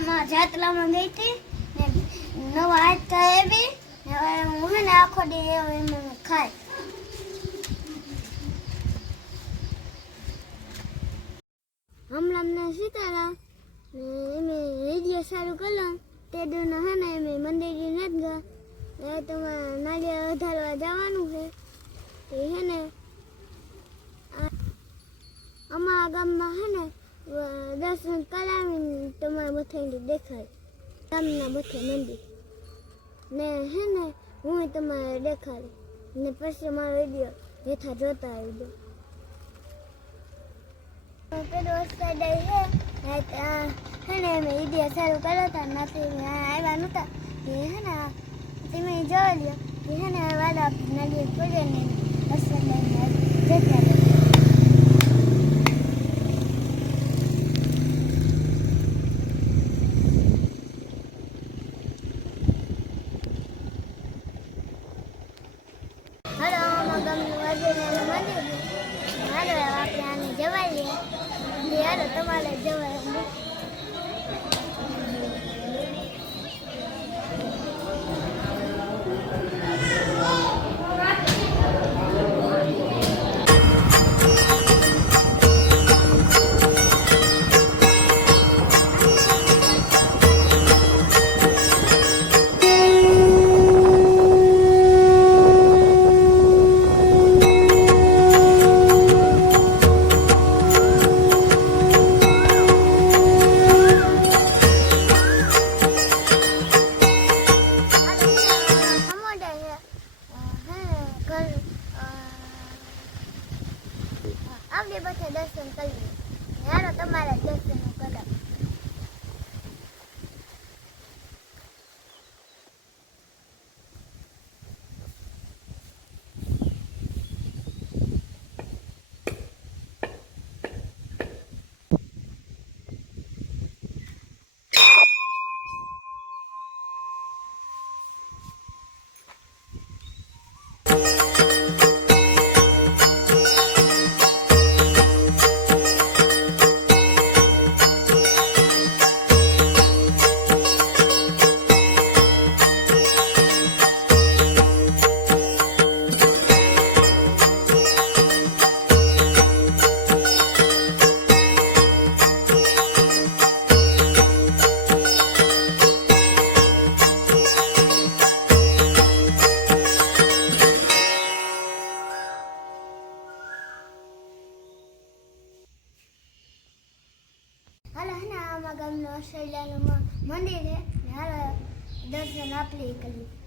માં જાતલામાં ગઈ હતી ને નવા હાથ થાય બી હવે હું હે ને આખો દી એમાં ખાય. હમણાં ને સીતારામ ને એમે રેડિયો સારું કરલો તે દોનો હે ને એમે મંદિર નથી ગયા એ તો નાળિયેર વધારવા જવાનું છે તે હે ને અમારા ગામમાં હે ને દર્શન કરાવીને તમારા બધાને દેખાય ગામના બધા મંદિર ને હે ને હું તમારે દેખાડી ને પછી મારો વિડીયો હેઠા જોતા આવી દો. પેલો વરસાદ હે ને મેં વિડીયો ચાલુ કર્યો હતા નથી આવ્યા નહોતા એ હે ને તમે જોઈ લ્યો એ હે ને વાદા નદી પડે ને વરસાદ જતા રહે. તમારે જવાય આપણે બધા દર્શન કરીએ. હાલો તમારા દર્શન કરો. હાલો હે ને આમાં ગામનું ઓસ્ટ્રેલિયાનું મંદિર છે હાલો દર્શન આપણે કરીએ.